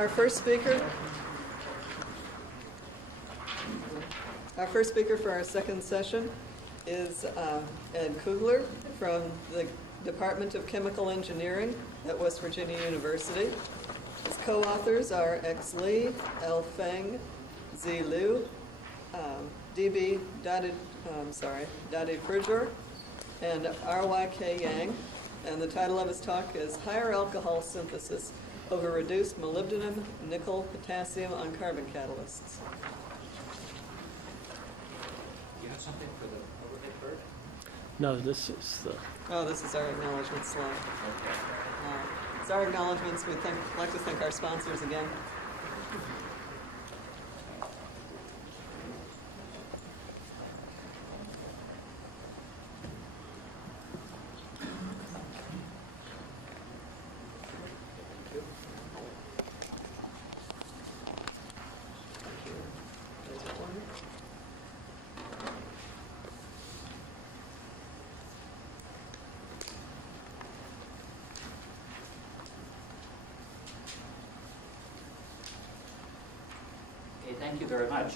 Our first speaker for our second session is Ed Kugler from the Department of Chemical Engineering at West Virginia University. His co-authors are X. Lee, L. Feng, Z. Liu, D.B. Dade Purjor, and R.Y.K. Yang. And the title of his talk is Higher Alcohol Synthesis over Reduced Molybdenum, Nickel, Potassium on Carbon Catalysts. You have something for the overhead bird? No, this is the... Oh, this is our acknowledgement slide. Okay. It's our acknowledgements. We'd like to thank our sponsors again. Thank you very much.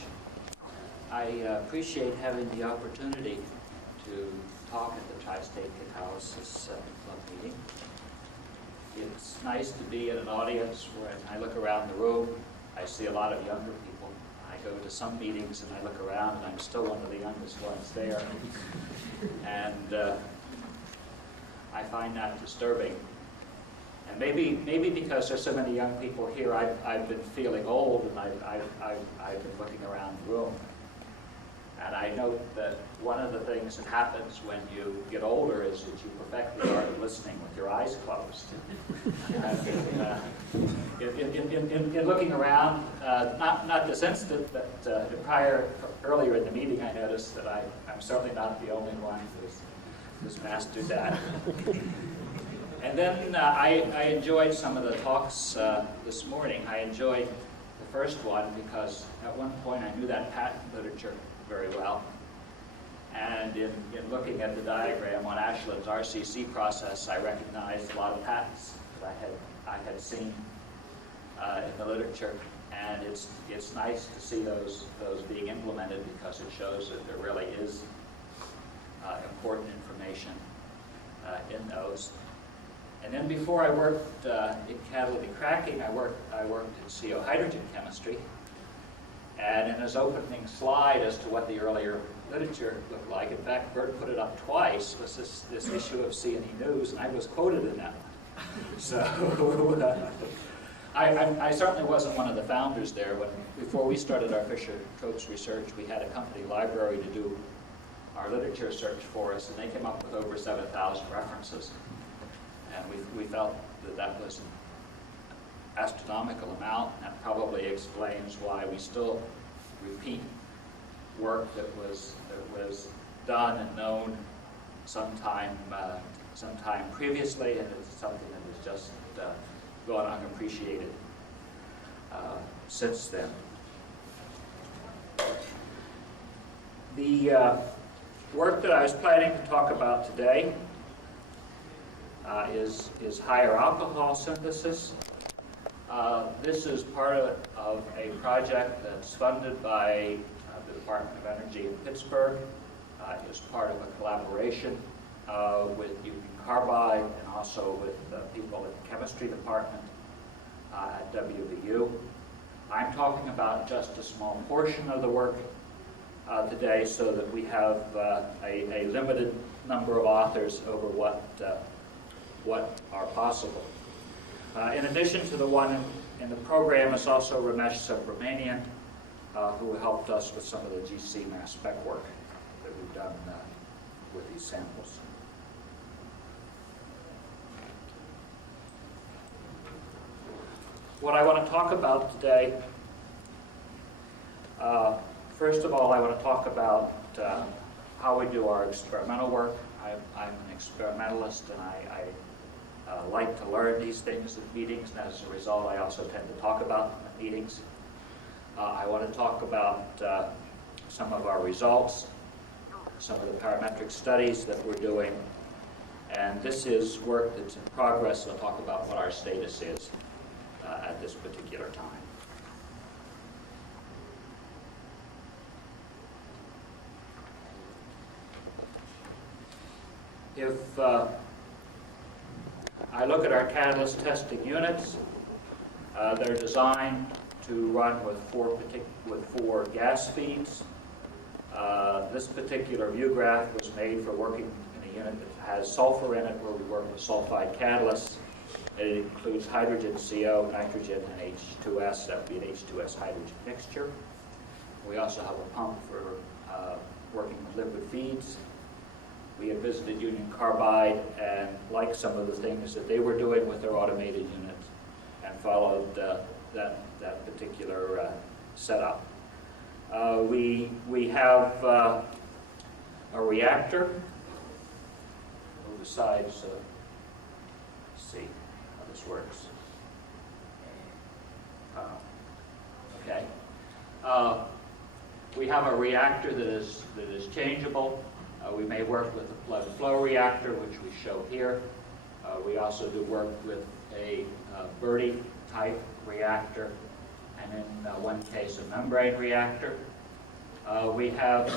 I appreciate having the opportunity to talk at the Tri-State Catalysis Club meeting. It's nice to be in an audience where I look around the room, I see a lot of younger people. I go to some meetings and I look around and I'm still one of the youngest ones there. And I find that disturbing. And maybe because there's so many young people here, I've been feeling old, and I've been looking around the room. And I note that one of the things that happens when you get older is that you perfect the art of listening with your eyes closed. In looking around, not this instant, but earlier in the meeting, I noticed that I'm certainly not the only one who's mastered that. And then I enjoyed some of the talks this morning. I enjoyed the first one because at one point I knew that patent literature very well. And in looking at the diagram on Ashland's RCC process, I recognized a lot of patents that I had seen in the literature. And it's nice to see those being implemented because it shows that there really is important information in those. And then before I worked in catalytic cracking, I worked in CO hydrogen chemistry. And in his opening slide as to what the earlier literature looked like, in fact, Bert put it up twice, was this issue of C&E News, and I was quoted in that one. So I certainly wasn't one of the founders there. Before we started our Fisher-Tropsch research, we had a company library to do our literature search for us, and they came up with over 7,000 references. And we felt that was an astronomical amount, and that probably explains why we still repeat work that was done and known sometime previously, and it's something that has just gone unappreciated since then. The work that I was planning to talk about today is higher alcohol synthesis. This is part of a project that's funded by the Department of Energy in Pittsburgh. It's part of a collaboration with Union Carbide and also with people at the chemistry department at WVU. I'm talking about just a small portion of the work today so that we have a limited number of authors over what are possible. In addition to the one in the program is also Ramesh Subramanian, who helped us with some of the GC mass spec work that we've done with these samples. What I want to talk about today, first of all, I want to talk about how we do our experimental work. I'm an experimentalist, and I like to learn these things at meetings, and as a result, I also tend to talk about them at meetings. I want to talk about some of our results, some of the parametric studies that we're doing, and this is work that's in progress. I'll talk about what our status is at this particular time. If I look at our catalyst testing units, they're designed to run with four gas feeds. This particular view graph was made for working in a unit that has sulfur in it, where we work with sulfide catalysts. It includes hydrogen, CO, nitrogen, and H2S. That would be an H2S hydrogen mixture. We also have a pump for working with liquid feeds. We had visited Union Carbide and liked some of the things that they were doing with their automated unit and followed that particular setup. We have a reactor. Besides, let's see how this works. Okay. We have a reactor that is changeable. We may work with a blood flow reactor, which we show here. We also do work with a Birdie type reactor, and in one case a membrane reactor. We have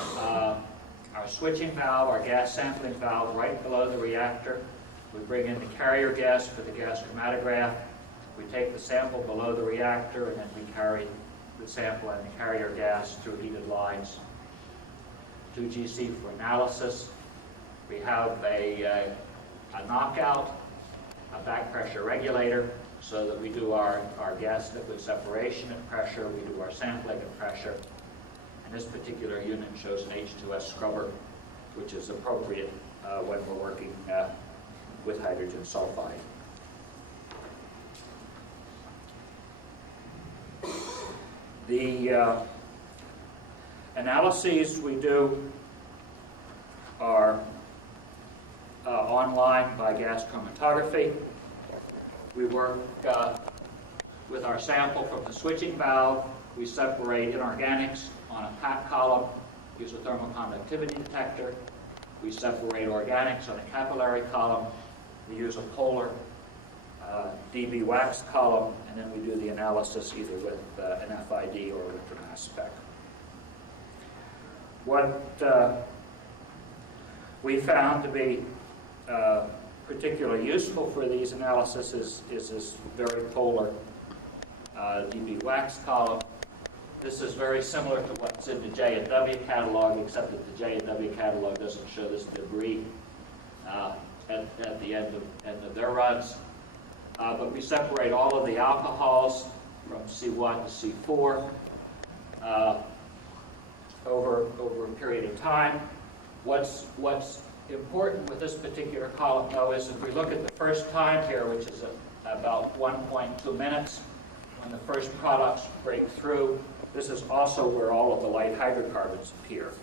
our switching valve, our gas sampling valve, right below the reactor. We bring in the carrier gas for the gas chromatograph. We take the sample below the reactor, and then we carry the sample and the carrier gas through heated lines to GC for analysis. We have a knockout, a back pressure regulator, so that we do our gas liquid separation at pressure, we do our sampling at pressure. And this particular unit shows an H2S scrubber, which is appropriate when we're working with hydrogen sulfide. The analyses we do are online by gas chromatography. We work with our sample from the switching valve. We separate inorganics on a pack column, use a thermal conductivity detector. We separate organics on a capillary column. We use a polar dB wax column, and then we do the analysis either with an FID or with a mass spec. What we found to be particularly useful for these analyses is this very polar dB wax column. This is very similar to what's in the J and W catalog, except that the J and W catalog doesn't show this debris at the end of their runs. But we separate all of the alcohols from C1 to C4 over a period of time. What's important with this particular column, though, is if we look at the first time here, which is about 1.2 minutes, when the first products break through, this is also where all of the light hydrocarbons appear.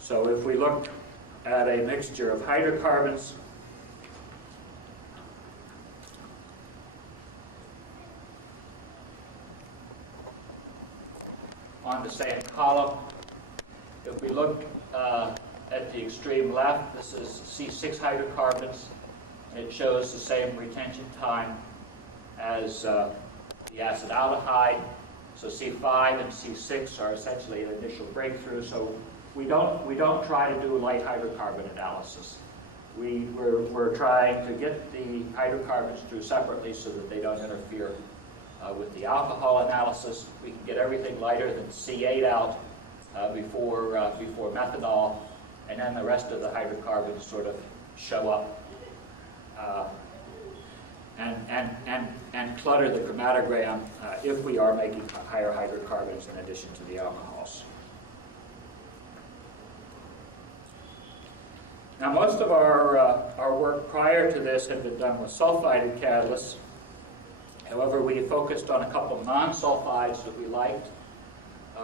So if we look at a mixture of hydrocarbons, on the same column, if we look at the extreme left, this is C6 hydrocarbons. It shows the same retention time as the acetaldehyde. So C5 and C6 are essentially an initial breakthrough. So we don't try to do light hydrocarbon analysis. We're trying to get the hydrocarbons through separately so that they don't interfere with the alcohol analysis. We can get everything lighter than C8 out before methanol, and then the rest of the hydrocarbons sort of show up and clutter the chromatogram if we are making higher hydrocarbons in addition to the alcohols. Now, most of our work prior to this had been done with sulfided catalysts. However, we focused on a couple of non-sulfides that we liked.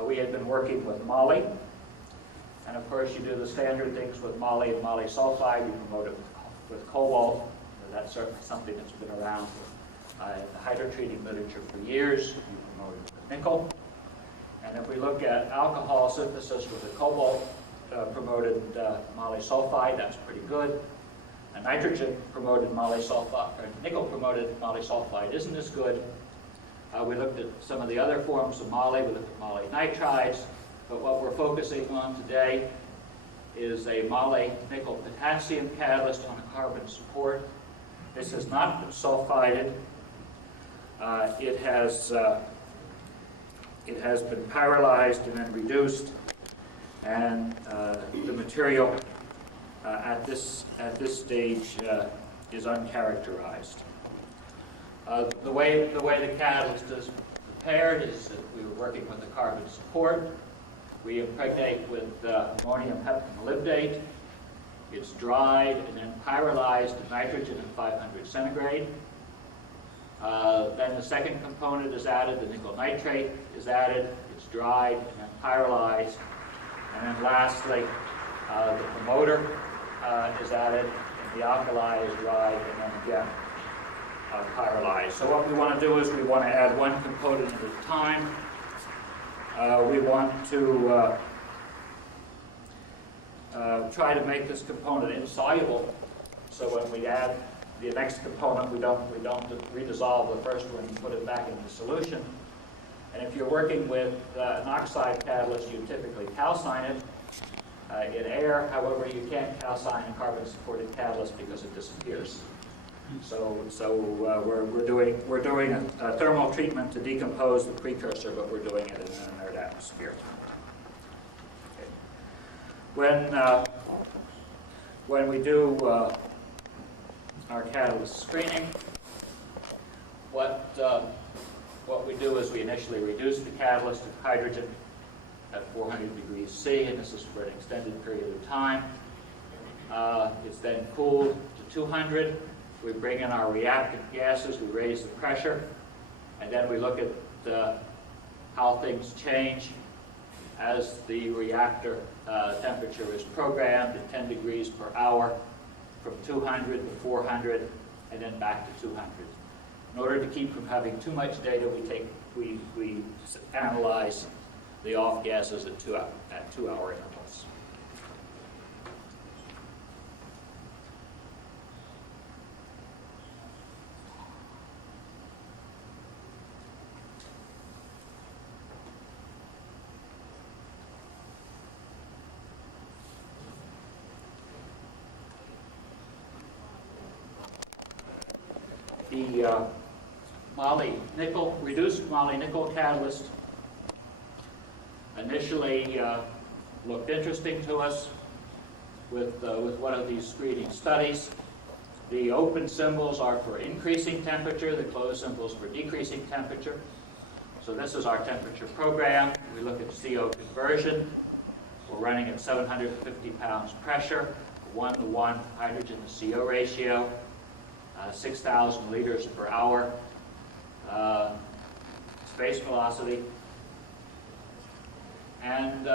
We had been working with moly, and of course you do the standard things with moly and moly sulfide. You promote it with cobalt. That's certainly something that's been around in the hydrotreating literature for years. You promote it with nickel. And if we look at alcohol synthesis with a cobalt promoted moly sulfide, that's pretty good. A nitrogen promoted moly sulfide, or nickel promoted moly sulfide isn't as good. We looked at some of the other forms of moly. We looked at moly nitrides. But what we're focusing on today is a moly nickel potassium catalyst on a carbon support. This has not been sulfided. It has been pyrolyzed and then reduced, and the material at this stage is uncharacterized. The way the catalyst is prepared is that we were working with the carbon support. We impregnate with ammonium heptamolybdate. It's dried and then pyrolyzed to nitrogen at 500 centigrade. Then the second component is added, the nickel nitrate is added, it's dried and then pyrolyzed. And then lastly, the promoter is added, and the alkali is dried and then again pyrolyzed. So what we want to do is we want to add one component at a time. We want to try to make this component insoluble, so when we add the next component, we don't redissolve the first one and put it back into solution. And if you're working with an oxide catalyst, you typically calcine it in air. However, you can't calcine a carbon-supported catalyst because it disappears. So we're doing a thermal treatment to decompose the precursor, but we're doing it in an inert atmosphere. Okay. When we do our catalyst screening, what we do is we initially reduce the catalyst to hydrogen at 400 degrees C, and this is for an extended period of time. It's then cooled to 200. We bring in our reactant gases, we raise the pressure, and then we look at how things change as the reactor temperature is programmed at 10 degrees per hour from 200 to 400 and then back to 200. In order to keep from having too much data, we analyze the off gases at 2 hour intervals. The reduced moly nickel catalyst initially looked interesting to us with one of these screening studies. The open symbols are for increasing temperature, the closed symbols for decreasing temperature. So this is our temperature program. We look at CO conversion. We're running at 750 pounds pressure, 1-to-1 hydrogen to CO ratio. 6,000 liters per hour space velocity, and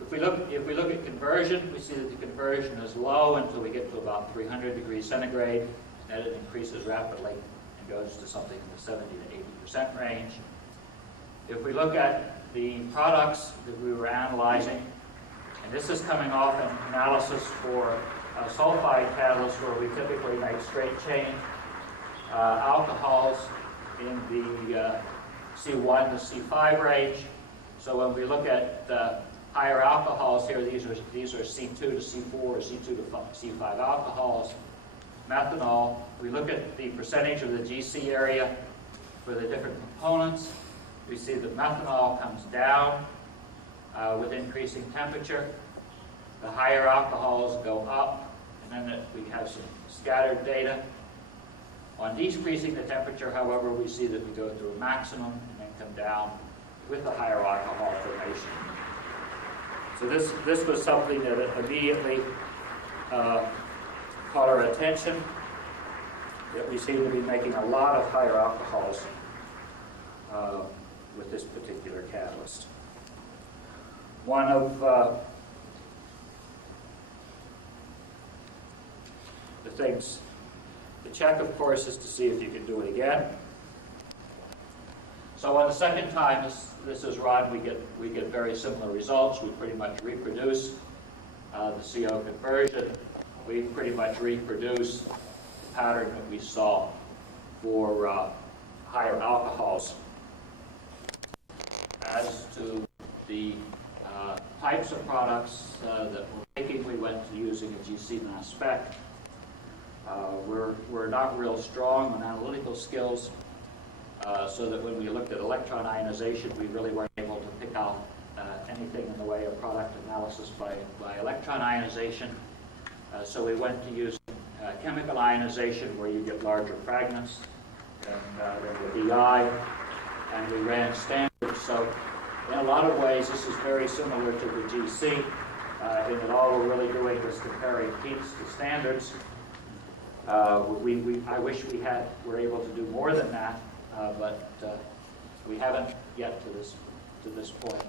if we look at conversion, we see that the conversion is low until we get to about 300 degrees centigrade. Then it increases rapidly and goes to something in the 70 to 80% range. If we look at the products that we were analyzing, and this is coming off an analysis for sulfide catalyst where we typically make straight chain alcohols in the C1 to C5 range. So when we look at higher alcohols here, these are C2 to C4 or C2 to C5 alcohols. Methanol, we look at the percentage of the GC area for the different components. We see that methanol comes down with increasing temperature. The higher alcohols go up, and then we have some scattered data. On decreasing the temperature, however, we see that we go to a maximum and then come down with the higher alcohol formation. So this was something that immediately caught our attention, that we seem to be making a lot of higher alcohols with this particular catalyst. One of the things to check, of course, is to see if you can do it again. So on the second time this is run, we get very similar results. We pretty much reproduce the CO conversion. We pretty much reproduce the pattern that we saw for higher alcohols. As to the types of products that we're making, we went to using a GC mass spec. We're not real strong on analytical skills, so that when we looked at electron ionization, we really weren't able to pick out anything in the way of product analysis by electron ionization. So we went to use chemical ionization, where you get larger fragments than the DI, and we ran standards. So in a lot of ways, this is very similar to the GC, in that all we're really doing is comparing heats to standards. I wish were able to do more than that, but we haven't yet to this point.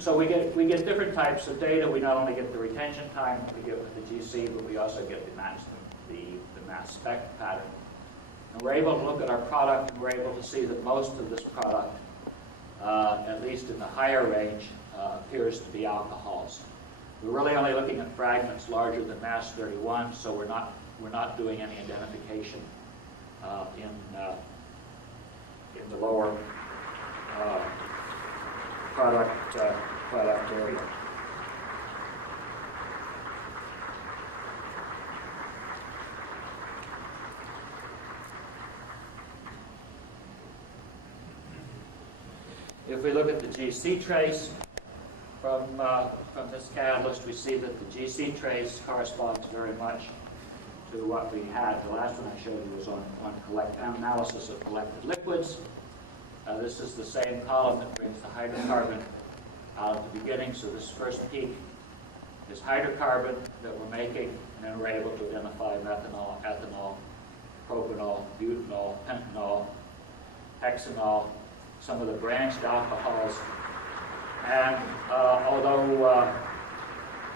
So we get different types of data. We not only get the retention time that we get with the GC, but we also get the mass spec pattern. And we're able to look at our product, and we're able to see that most of this product, at least in the higher range, appears to be alcohols. We're really only looking at fragments larger than mass 31, so we're not doing any identification in the lower product area. If we look at the GC trace from this catalyst, we see that the GC trace corresponds very much to what we had. The last one I showed you was on analysis of collected liquids. This is the same column that brings the hydrocarbon out at the beginning. So this first peak is hydrocarbon that we're making, and then we're able to identify methanol, ethanol, propanol, butanol, pentanol, hexanol, some of the branched alcohols. And although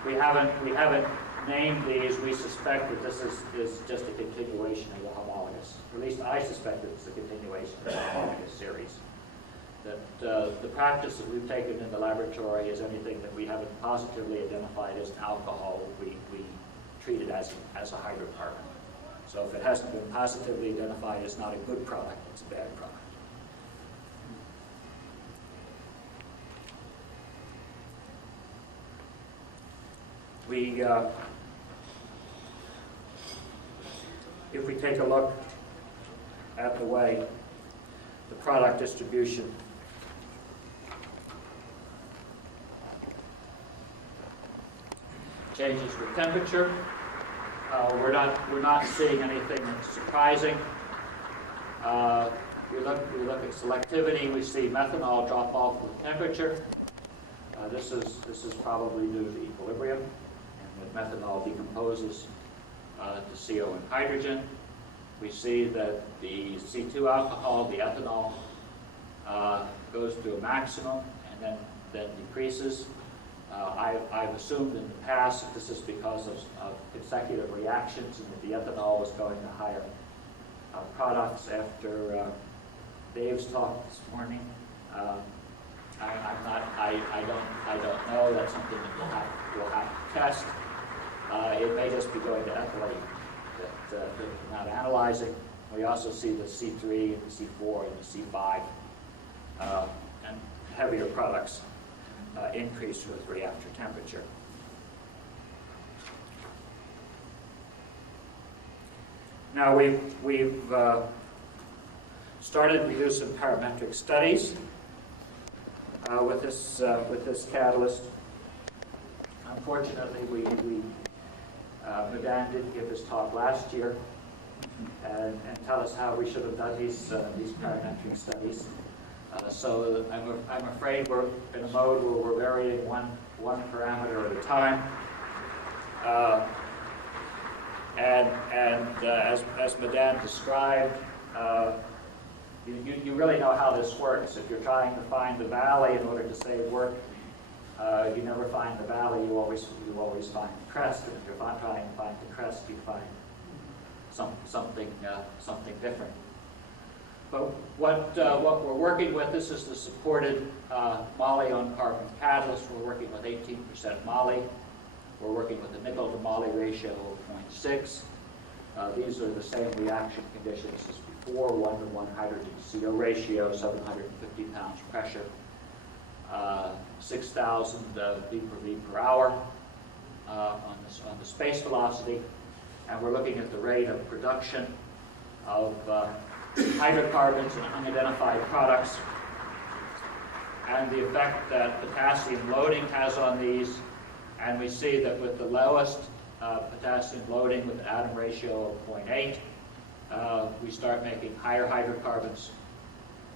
we haven't named these, we suspect that this is just a continuation of the homologous. Or at least I suspect that it's a continuation of the homologous series. That the practice that we've taken in the laboratory is anything that we haven't positively identified as an alcohol, we treat it as a hydrocarbon. So if it hasn't been positively identified as not a good product, it's a bad product. If we take a look at the way the product distribution changes with temperature, we're not seeing anything that's surprising. We look at selectivity. We see methanol drop off with temperature. This is probably due to equilibrium, and that methanol decomposes to CO and hydrogen. We see that the C2 alcohol, the ethanol, goes to a maximum and then decreases. I've assumed in the past that this is because of consecutive reactions, and that the ethanol was going to higher products. After Dave's talk this morning, I don't know. That's something that we'll have to test. It may just be going to ethylene that we're not analyzing. We also see the C3 and the C4 and the C5 and heavier products increase with reactor temperature. Now we've started to do some parametric studies with this catalyst. Unfortunately, Madan didn't give his talk last year and tell us how we should have done these parametric studies. So I'm afraid we're in a mode where we're varying one parameter at a time. As Madan described, you really know how this works. If you're trying to find the valley in order to save work, you never find the valley. You always find the crest. And if you're not trying to find the crest, you find something different. But what we're working with, this is the supported moly on carbon catalyst. We're working with 18% moly. We're working with a nickel to moly ratio of 0.6. These are the same reaction conditions as before, 1-to-1 hydrogen-CO ratio, 750 pounds pressure, 6,000 V per V per hour on the space velocity. And we're looking at the rate of production of hydrocarbons and unidentified products, and the effect that potassium loading has on these. And we see that with the lowest potassium loading with an atom ratio of 0.8, we start making higher hydrocarbons,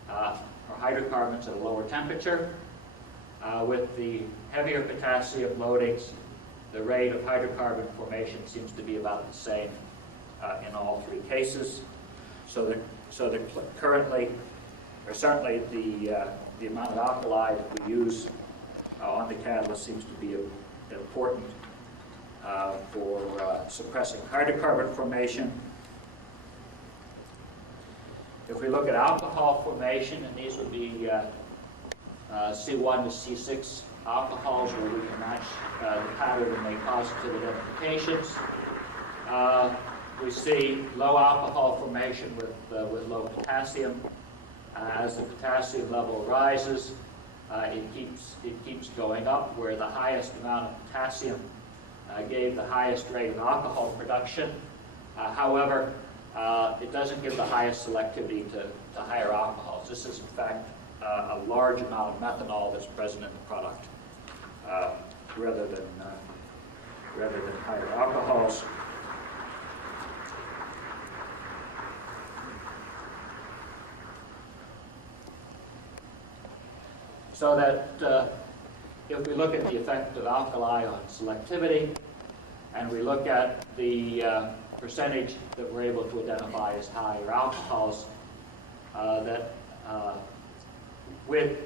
or hydrocarbons at a lower temperature. With the heavier potassium loadings, the rate of hydrocarbon formation seems to be about the same in all three cases. So that currently, or certainly the amount of alkali that we use on the catalyst seems to be important for suppressing hydrocarbon formation. If we look at alcohol formation, and these would be C1 to C6 alcohols, where we can match the pattern and make positive identifications. We see low alcohol formation with low potassium. As the potassium level rises, it keeps going up, where the highest amount of potassium gave the highest rate of alcohol production. However, it doesn't give the highest selectivity to higher alcohols. This is, in fact, a large amount of methanol that's present in the product, rather than higher alcohols. So that if we look at the effect of alkali on selectivity, and we look at the percentage that we're able to identify as higher alcohols, that with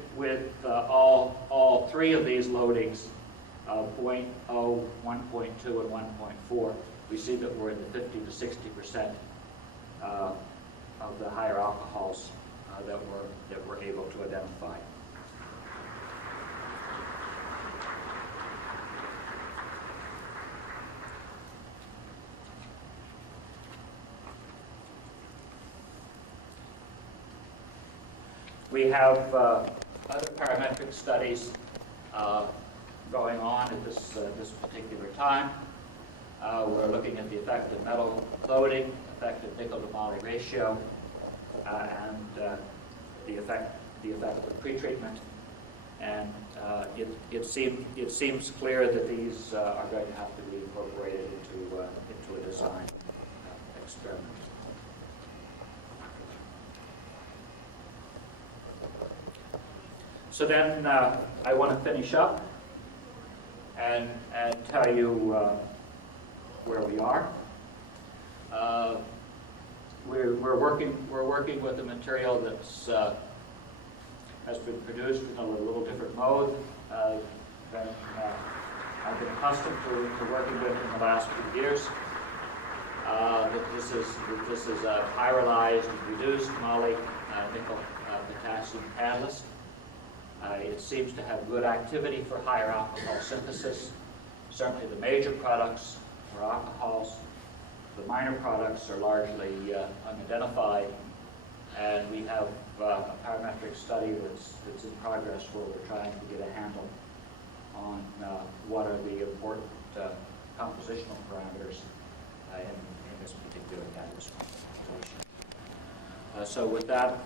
all three of these loadings, 0.0, 1.2, and 1.4, we see that we're in the 50 to 60% of the higher alcohols that we're able to identify. We have other parametric studies going on at this particular time. We're looking at the effect of metal loading, effect of nickel to moly ratio, and the effect of pretreatment. And it seems clear that these are going to have to be incorporated into a design experiment. So then I want to finish up and tell you where we are. We're working with a material that's has been produced in a little different mode than I've been accustomed to working with in the last few years. This is a pyrolyzed, reduced moly nickel potassium catalyst. It seems to have good activity for higher alcohol synthesis. Certainly the major products are alcohols. The minor products are largely unidentified. And we have a parametric study that's in progress where we're trying to get a handle on what are the important compositional parameters in this particular catalyst composition. So with that,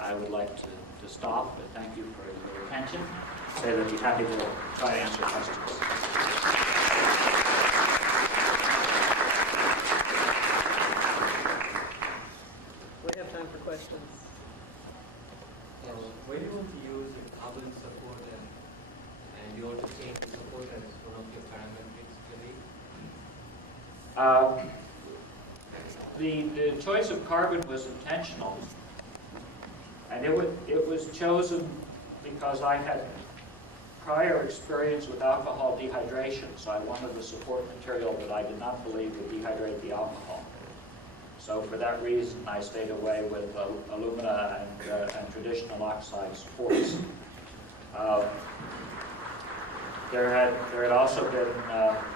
I would like to stop, but thank you for your attention. Say that I'd be happy to try to answer questions. We have time for questions. Why do you want to use a carbon support and you want to change the support as one of your parametric study? The choice of carbon was intentional, and it was chosen because I had prior experience with alcohol dehydration, so I wanted a support material that I did not believe would dehydrate the alcohol. So for that reason, I stayed away with alumina and traditional oxide supports. There had also been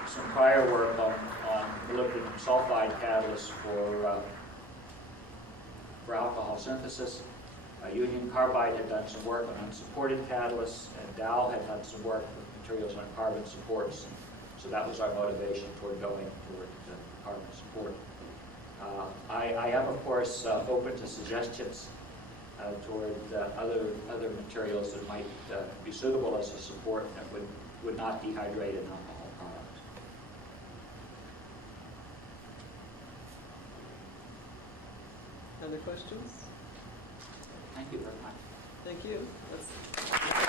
some prior work on molybdenum sulfide catalysts for alcohol synthesis. Union Carbide had done some work on unsupported catalysts, and Dow had done some work with materials on carbon supports. So that was our motivation toward going toward carbon support. I am, of course, open to suggestions toward other materials that might be suitable as a support that would not dehydrate an alcohol product. Other questions? Thank you very much. Thank you. Let's